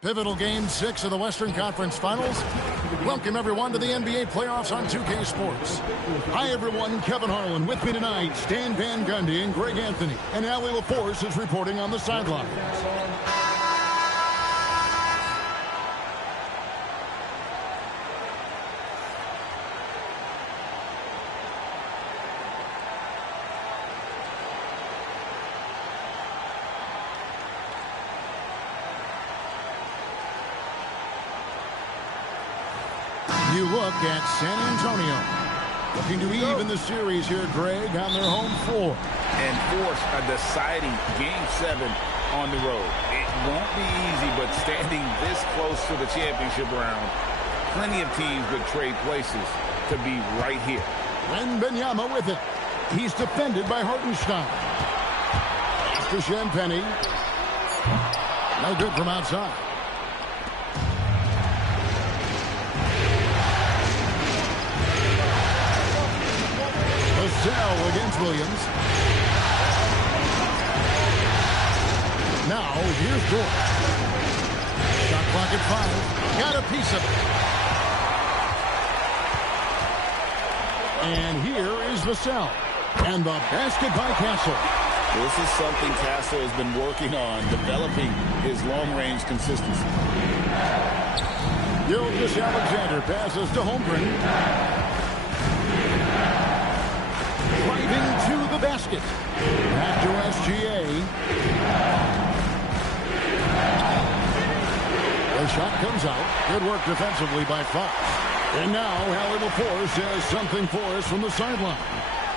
Pivotal Game 6 of the Western Conference Finals. Welcome, everyone, to the NBA playoffs on 2K Sports. Hi, everyone. Kevin Harlan with me tonight. Stan Van Gundy and Greg Anthony. And Allie LaForce is reporting on the sidelines. You look at San Antonio. Looking to even the series here, Greg, on their home floor. And force a deciding Game 7 on the road. It won't be easy, but standing this close to the championship round, plenty of teams would trade places to be right here. Wembanyama with it. He's defended by Hartenstein. To Champagny. No good from outside. Sell against Williams. Now, here's George. Shot clock at 5. Got a piece of it. And here is Vassell. And the basket by Castle. This is something Castle has been working on, developing his long-range consistency. Gilgeous-Alexander passes to Holmgren. Driving to the basket. Back to SGA. The shot comes out. Good work defensively by Fox. And now Allie LaForce has something for us from the sideline.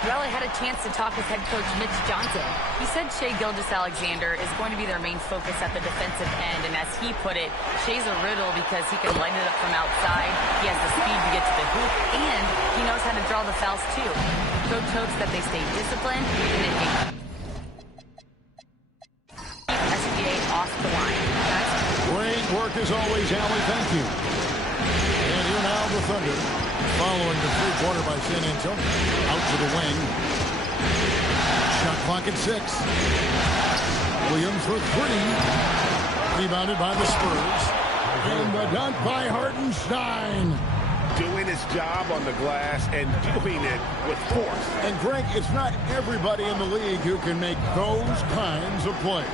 Well, I had a chance to talk with head coach Mitch Johnson. He said Shai Gilgeous-Alexander is going to be their main focus at the defensive end. And as he put it, Shai's a riddle because he can light it up from outside. He has the speed to get to the hoop, and he knows how to draw the fouls too. Coach hopes that they stay disciplined and it SGA off the line. Great work as always, Allie. Thank you. And here now the Thunder, following the three-pointer by San Antonio. Out to the wing. Shot clock at 6. Williams for 3. Rebounded by the Spurs. And the dunk by Hartenstein. Doing his job on the glass and doing it with force. And Greg, it's not everybody in the league who can make those kinds of plays.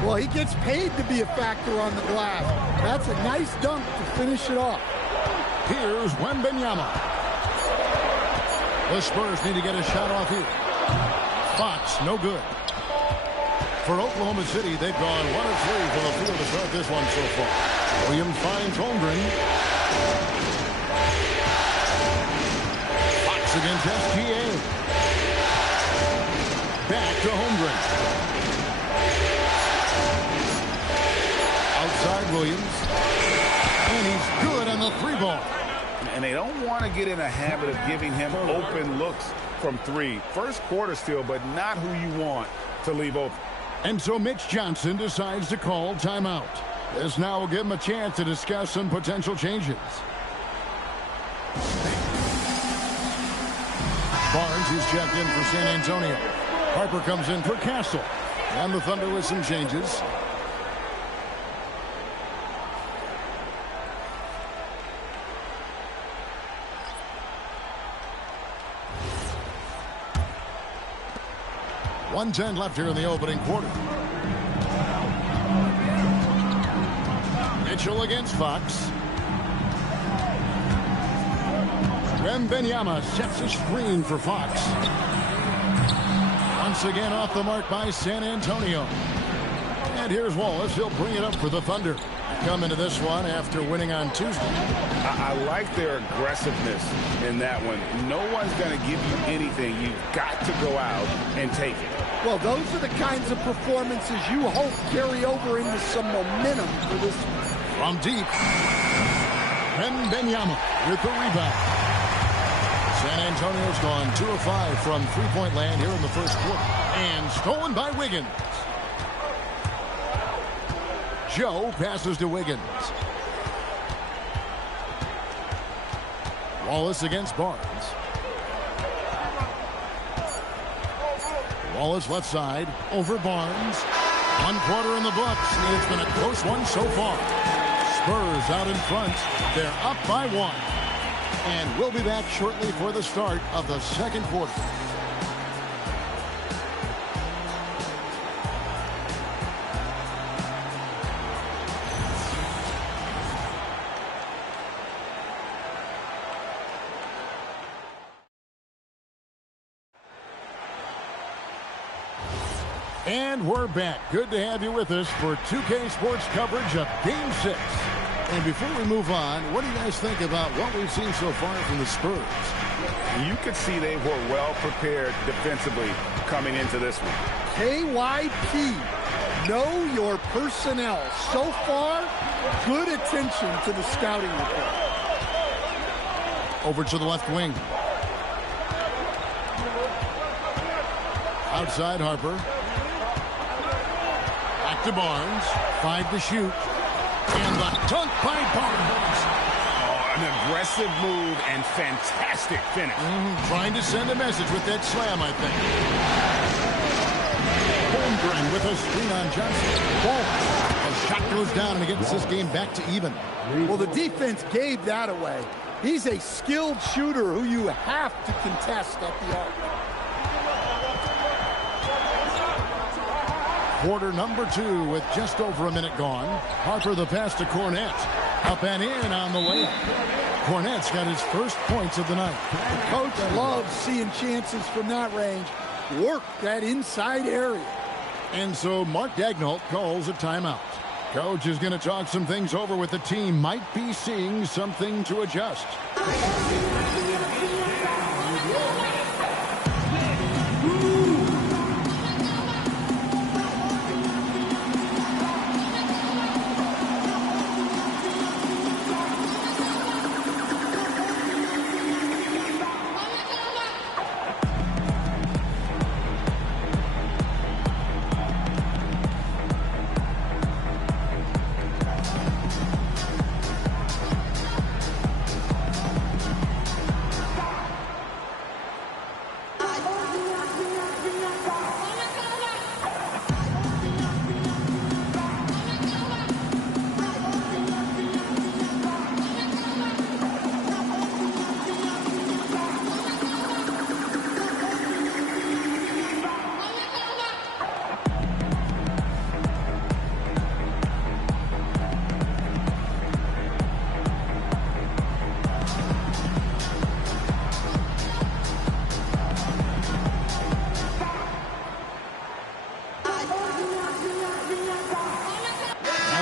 Well, he gets paid to be a factor on the glass. That's a nice dunk to finish it off. Here's Wembanyama. The Spurs need to get a shot off here. Fox, no good. For Oklahoma City, they've gone 1 of 3 from the field to start this one so far. Williams finds Holmgren. Fox against SGA. Back to Holmgren. Outside Williams. And he's good on the 3-ball. And they don't want to get in a habit of giving him open looks from 3. First quarter still, but not who you want to leave open. And so Mitch Johnson decides to call timeout. This now will give him a chance to discuss some potential changes. Barnes is checked in for San Antonio. Harper comes in for Castle. And the Thunder with some changes. .110 left here in the opening quarter. Mitchell against Fox. Wembanyama sets a screen for Fox. Once again off the mark by San Antonio. And here's Wallace. He'll bring it up for the Thunder. Come into this one after winning on Tuesday. I like their aggressiveness in that one. No one's going to give you anything. You've got to go out and take it. Well, those are the kinds of performances you hope carry over into some momentum for this. From deep. Wembanyama with the rebound. San Antonio's gone 2 of 5 from three-point land here in the first quarter. And stolen by Wiggins. Joe passes to Wiggins. Wallace against Barnes. Wallace left side over Barnes. 1 quarter in the books. It's been a close one so far. Spurs out in front. They're up by 1. And we'll be back shortly for the start of the second quarter. And we're back. Good to have you with us for 2K Sports coverage of Game 6. And before we move on, what do you guys think about what we've seen so far from the Spurs? You could see they were well prepared defensively coming into this one. KYP, know your personnel. So far, good attention to the scouting report. Over to the left wing. Outside Harper. Back to Barnes. 5 to shoot. And the dunk by Barnes. Oh, an aggressive move and fantastic finish. Trying to send a message with that slam, I think. Holmgren with a screen on Johnson. A shot goes down and it gets this game back to even. Well, the defense gave that away. He's a skilled shooter who you have to contest at the arc. Quarter number 2 with just over a minute gone. Harper the pass to Cornette. Up and in on the layup. Cornette's got his first points of the night. The coach loves seeing chances from that range. Work that inside area. And so Mark Daigneault calls a timeout. Coach is going to talk some things over with the team. Might be seeing something to adjust.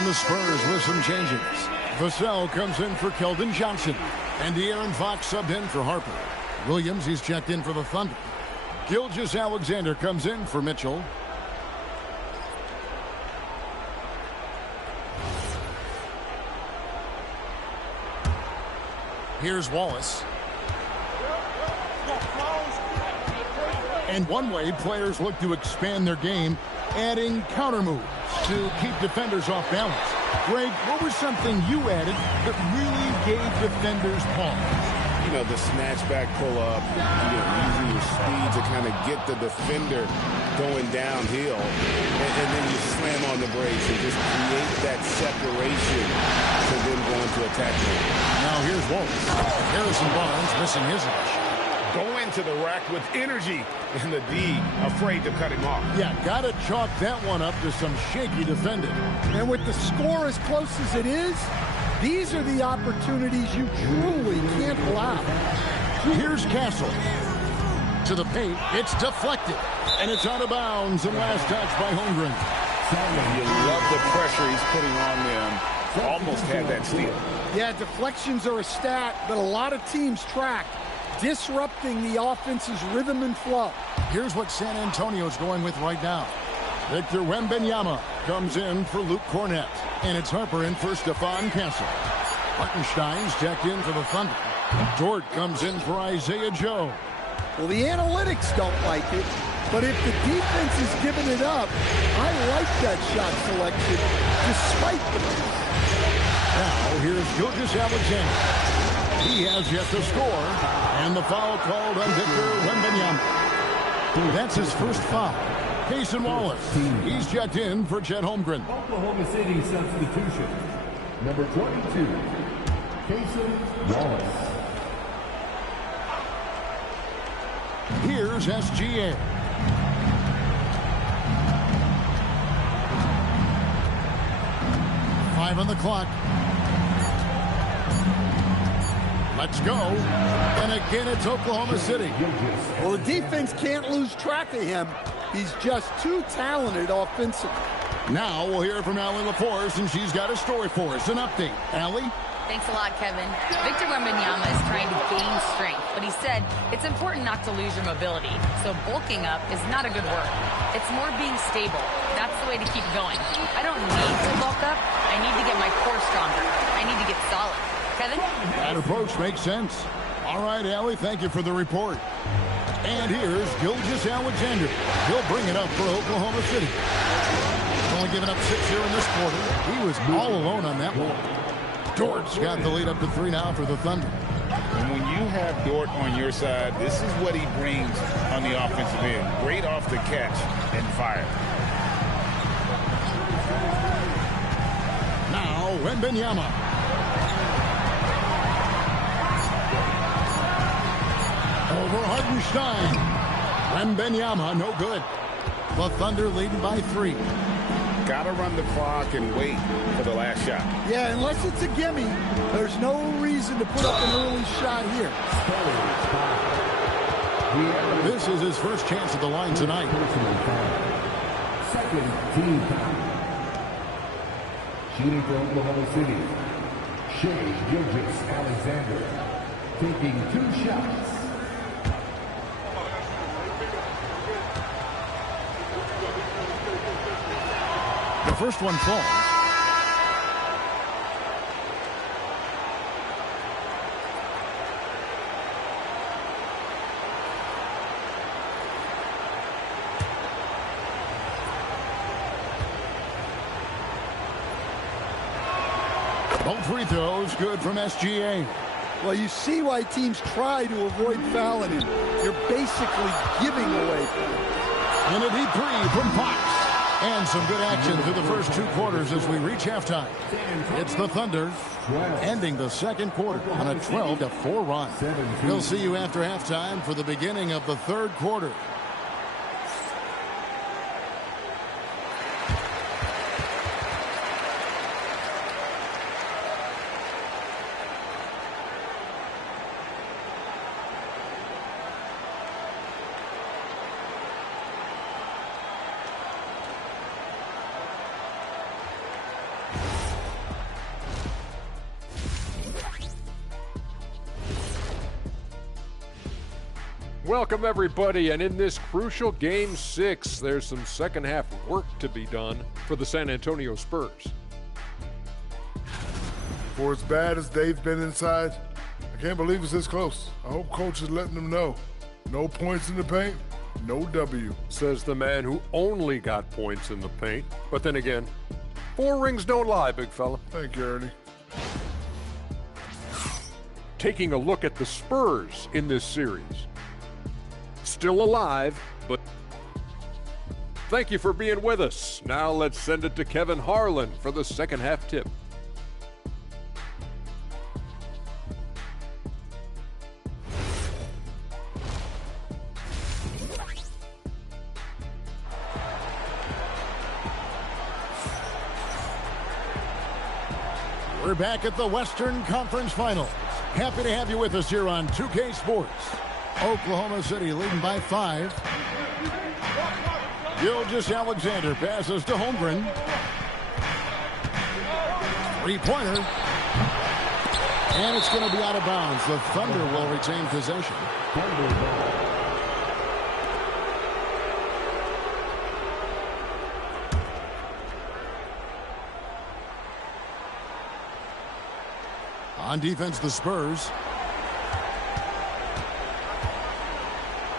The Spurs with some changes. Vassell comes in for Keldon Johnson. And De'Aaron Fox subbed in for Harper. Williams, he's checked in for the Thunder. Gilgeous-Alexander comes in for Mitchell. Here's Wallace. And one way players look to expand their game, adding counter moves to keep defenders off balance. Greg, what was something you added that really gave defenders pause? You know, the snatchback pull-up, using your speed to kind of get the defender going downhill, and then you slam on the brakes and just create that separation to then go into attack mode. Now here's Wallace. Harrison Barnes missing his rush. Go into the rack with energy, and the D afraid to cut him off. Yeah, got to chalk that one up to some shaky defending. And with the score as close as it is, these are the opportunities you truly can't allow. Here's Castle. To the paint, it's deflected. And it's out of bounds, and last touch by Holmgren. You love the pressure he's putting on them. Almost had that steal. Yeah, deflections are a stat that a lot of teams track, disrupting the offense's rhythm and flow. Here's what San Antonio's going with right now. Victor Wembanyama comes in for Luke Cornette. And it's Harper in for Stephon Castle. Hartenstein's checked in for the Thunder. Dort comes in for Isaiah Joe. Well, the analytics don't like it, but if the defense is giving it up, I like that shot selection, despite the miss. Now, here's Gilgeous-Alexander. He has yet to score, and the foul called on Victor Wembanyama. That's his first foul. Cason Wallace, he's checked in for Chet Holmgren. Oklahoma City substitution. Number 22, Casey Wallace. Here's SGA. Five on the clock. Let's go. And again, it's Oklahoma City. Well, the defense can't lose track of him. He's just too talented offensively. Now we'll hear from Allie LaForce, and she's got a story for us. An update. Allie? Thanks a lot, Kevin. Victor Wembanyama is trying to gain strength, but he said it's important not to lose your mobility, so bulking up is not a good word. It's more being stable. That's the way to keep going. I don't need to bulk up. I need to get my core stronger. I need to get solid. Kevin? That approach makes sense. All right, Allie, thank you for the report. And here's Gilgeous-Alexander. He'll bring it up for Oklahoma City. Only giving up 6 here in this quarter. He was all alone on that one. Dort's got the lead up to 3 now for the Thunder. And when you have Dort on your side, this is what he brings on the offensive end. Great off the catch and fire. Now, Wembanyama. Over Hartenstein. Wembanyama, no good. The Thunder leading by 3. Got to run the clock and wait for the last shot. Yeah, unless it's a gimme, there's no reason to put up an early shot here. This is his first chance at the line tonight. Second team foul. Shooting for Oklahoma City, Shai Gilgeous-Alexander, taking 2 shots. The first one falls. Both free throws good from SGA. Well, you see why teams try to avoid fouling him. You're basically giving away. And a deep 3 from Fox. And some good action through the first 2 quarters as we reach halftime. It's the Thunder ending the second quarter on a 12-4 run. We'll see you after halftime for the beginning of the third quarter. Welcome, everybody, and in this crucial Game 6, there's some second-half work to be done for the San Antonio Spurs. For as bad as they've been inside, I can't believe it's this close. I hope coach is letting them know. No points in the paint, no W. Says the man who only got points in the paint. But then again, 4 rings don't lie, big fella. Thank you, Ernie. Taking a look at the Spurs in this series. Still alive, but thank you for being with us. Now let's send it to Kevin Harlan for the second half tip. We're back at the Western Conference Finals. Happy to have you with us here on 2K Sports. Oklahoma City leading by 5. Gilgeous-Alexander passes to Holmgren. 3-pointer. And it's going to be out of bounds. The Thunder will retain possession. On defense, the Spurs.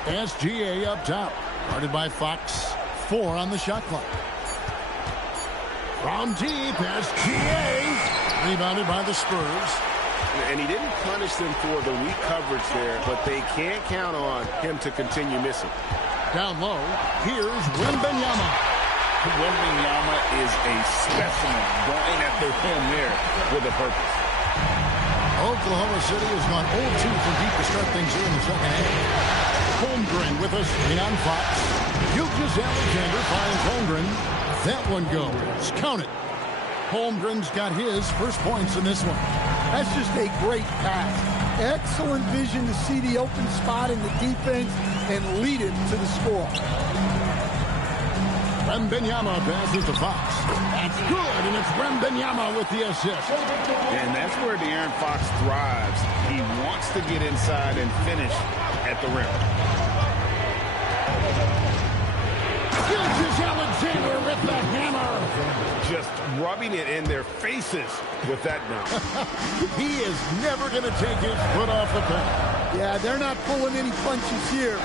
SGA up top. Guarded by Fox. 4 on the shot clock. From deep, SGA. Rebounded by the Spurs. And he didn't punish them for the weak coverage there, but they can't count on him to continue missing. Down low, here's Wembanyama. Wembanyama is a specimen going at the rim there with a purpose. Oklahoma City has gone 0-2 from deep to start things here in the second half. Holmgren with us on Fox. Gilgeous-Alexander finds Holmgren. That one goes. Count it. Holmgren's got his first points in this one. That's just a great pass. Excellent vision to see the open spot in the defense and lead him to the score. Wembanyama passes to Fox. That's good, and it's Wembanyama with the assist. And that's where De'Aaron Fox thrives. He wants to get inside and finish at the rim. Gilgeous-Alexander with the hammer. Just rubbing it in their faces with that dunk. He is never going to take his foot off the paint. Yeah, they're not pulling any punches here.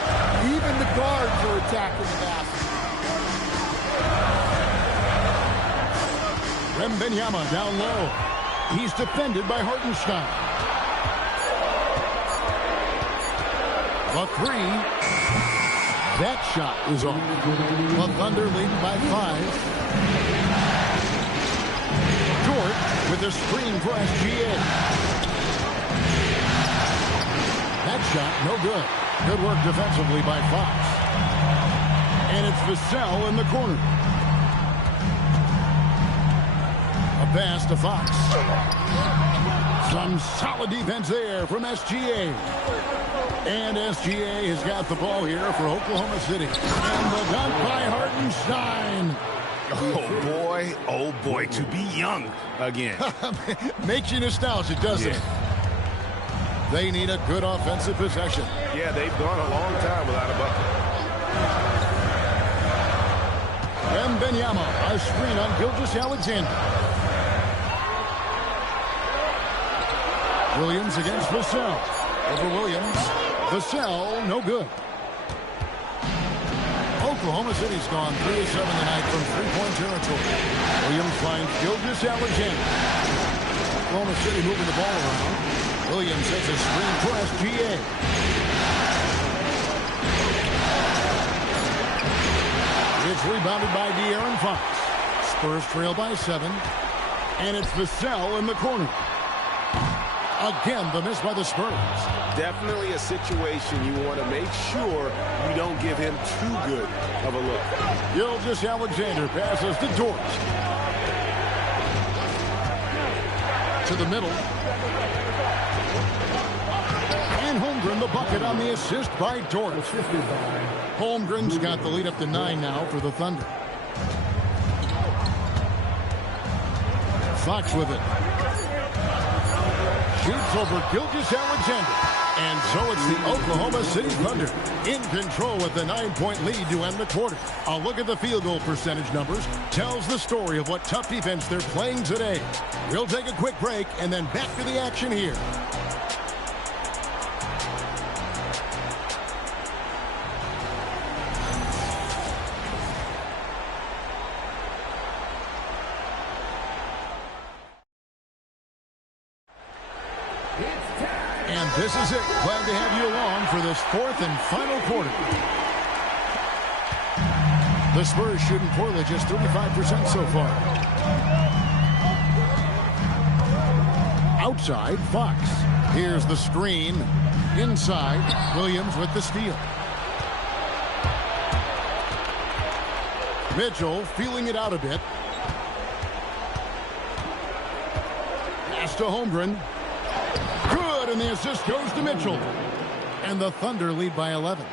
Even the guards are attacking the basket. Wembanyama down low. He's defended by Hartenstein. The three. That shot is on. The Thunder leading by 5. George with a screen for SGA. That shot, no good. Good work defensively by Fox. And it's Vassell in the corner. A pass to Fox. Some solid defense there from SGA. And SGA has got the ball here for Oklahoma City. And the dunk by Hartenstein. Oh boy, to be young again. Makes you nostalgic, doesn't it? They need a good offensive possession. Yeah, they've gone a long time without a bucket. Wembanyama, a screen on Gilgeous-Alexander. Williams against Vassell. Over Williams. Vassell, no good. Oklahoma City's gone 3 of 7 tonight from three-point territory. Williams finds Gilgeous-Alexander. Oklahoma City moving the ball around. Williams hits a screen for SGA. It's rebounded by De'Aaron Fox. Spurs trail by 7. And it's Vassell in the corner. Again, the miss by the Spurs. Definitely a situation you want to make sure you don't give him too good of a look. Gilgeous-Alexander passes to Dort. To the middle. And Holmgren the bucket on the assist by Dort. Holmgren's got the lead up to 9 now for the Thunder. Fox with it. Shoots over Gilgeous-Alexander. And so it's the Oklahoma City Thunder in control with the 9-point lead to end the quarter. A look at the field goal percentage numbers tells the story of what tough defense they're playing today. We'll take a quick break and then back to the action here. And this is it. Glad to have you along for this 4th and final quarter. The Spurs shooting poorly, just 35% so far. Outside, Fox. Here's the screen. Inside, Williams with the steal. Mitchell feeling it out a bit. Pass to Holmgren. Good, and the assist goes to Mitchell. And the Thunder lead by 11.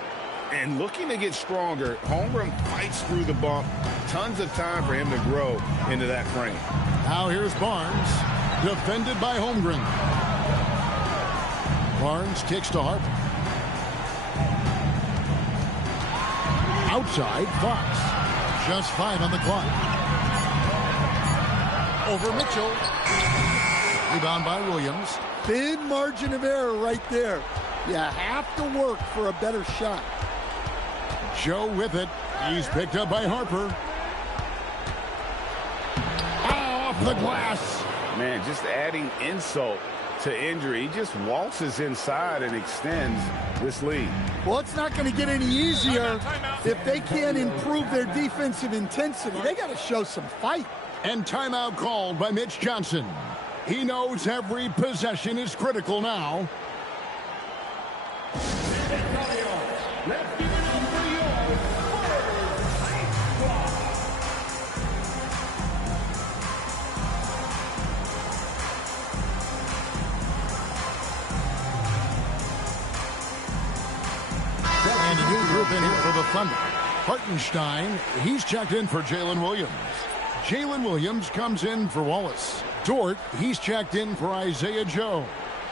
And looking to get stronger, Holmgren fights through the bump. Tons of time for him to grow into that frame. Now here's Barnes, defended by Holmgren. Barnes kicks to Harper. Outside, Fox. Just 5 on the clock. Over Mitchell. Rebound by Williams. Thin margin of error right there. You have to work for a better shot. Joe with it. He's picked up by Harper. Off the glass. Man, just adding insult to injury. He just waltzes inside and extends this lead. Well, it's not going to get any easier If they can't improve their defensive intensity, they got to show some fight. And timeout called by Mitch Johnson. He knows every possession is critical now. Let's give it up for your And a new group in here for the Thunder. Hartenstein, he's checked in for Jalen Williams. Jalen Williams comes in for Wallace. Dort, he's checked in for Isaiah Joe.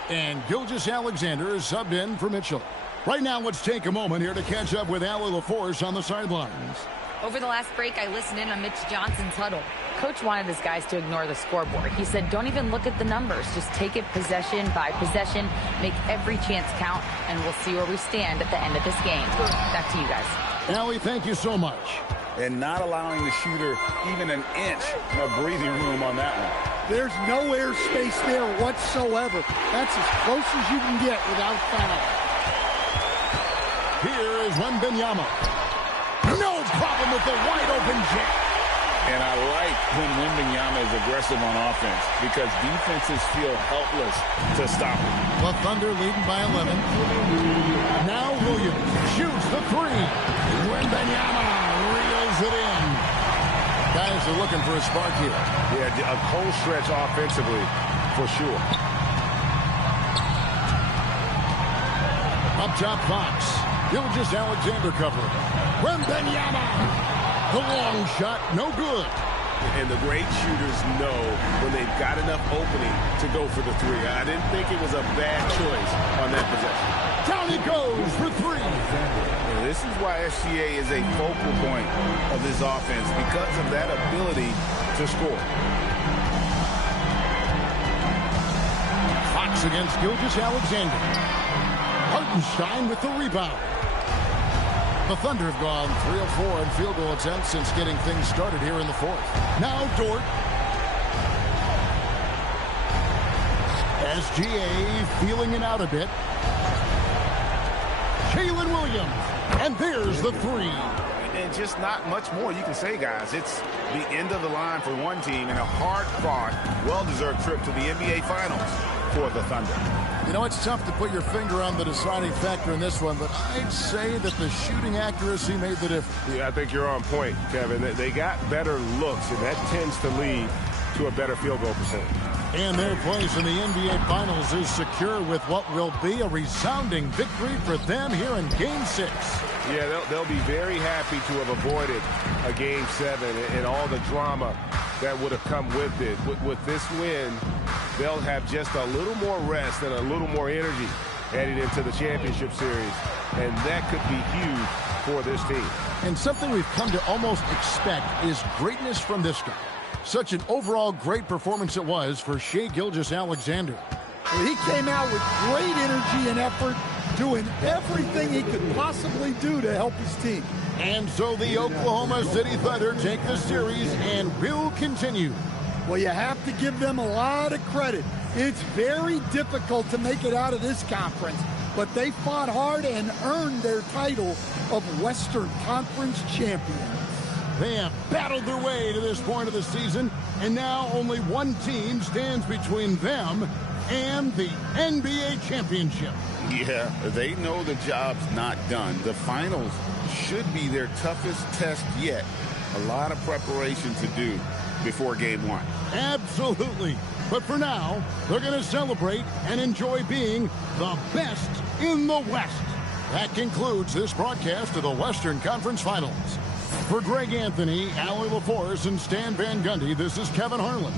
And Gilgeous-Alexander is subbed in for Mitchell. Right now, let's take a moment here to catch up with Allie LaForce on the sidelines. Over the last break, I listened in on Mitch Johnson's huddle. Coach wanted his guys to ignore the scoreboard. He said, don't even look at the numbers. Just take it possession by possession, make every chance count, and we'll see where we stand at the end of this game. Back to you guys. Allie, thank you so much. And not allowing the shooter even an inch of breathing room on that one. There's no airspace there whatsoever. That's as close as you can get without foul. Here is Wembanyama. No problem with the wide-open jam. And I like when Wembanyama is aggressive on offense because defenses feel helpless to stop him. The Thunder leading by 11. Now Williams shoots the three. Wembanyama reels it in. Guys are looking for a spark here. Yeah, a cold stretch offensively, for sure. Up top, Fox. Gilgeous-Alexander covering. Wembanyama. The long shot, no good. And the great shooters know when they've got enough opening to go for the three. I didn't think it was a bad choice on that possession. Down he goes for three. And this is why SGA is a focal point of this offense because of that ability to score. Fox against Gilgeous-Alexander. Hartenstein with the rebound. The Thunder have gone 3 of 4 in field goal attempts since getting things started here in the fourth. Now Dort. SGA feeling it out a bit. Jalen Williams. And there's the three. And just not much more you can say, guys. It's the end of the line for one team and a hard-fought, well-deserved trip to the NBA Finals for the Thunder. You know, it's tough to put your finger on the deciding factor in this one, but I'd say that the shooting accuracy made the difference. Yeah, I think you're on point, Kevin. They got better looks, and that tends to lead to a better field goal percentage. And their place in the NBA Finals is secure with what will be a resounding victory for them here in Game 6. Yeah, they'll be very happy to have avoided a Game 7 and all the drama that would have come with it. With this win, they'll have just a little more rest and a little more energy heading into the championship series, and that could be huge for this team. And something we've come to almost expect is greatness from this guy. Such an overall great performance it was for Shai Gilgeous-Alexander. Well, he came out with great energy and effort, doing everything he could possibly do to help his team. And so the Oklahoma City Thunder take the series and will continue. Well, you have to give them a lot of credit. It's very difficult to make it out of this conference, but they fought hard and earned their title of Western Conference champions. They have battled their way to this point of the season, and now only one team stands between them and the NBA championship. Yeah, they know the job's not done. The finals should be their toughest test yet. A lot of preparation to do before Game 1. Absolutely. But for now, they're going to celebrate and enjoy being the best in the West. That concludes this broadcast of the Western Conference Finals. For Greg Anthony, Allie LaForce, and Stan Van Gundy, this is Kevin Harlan.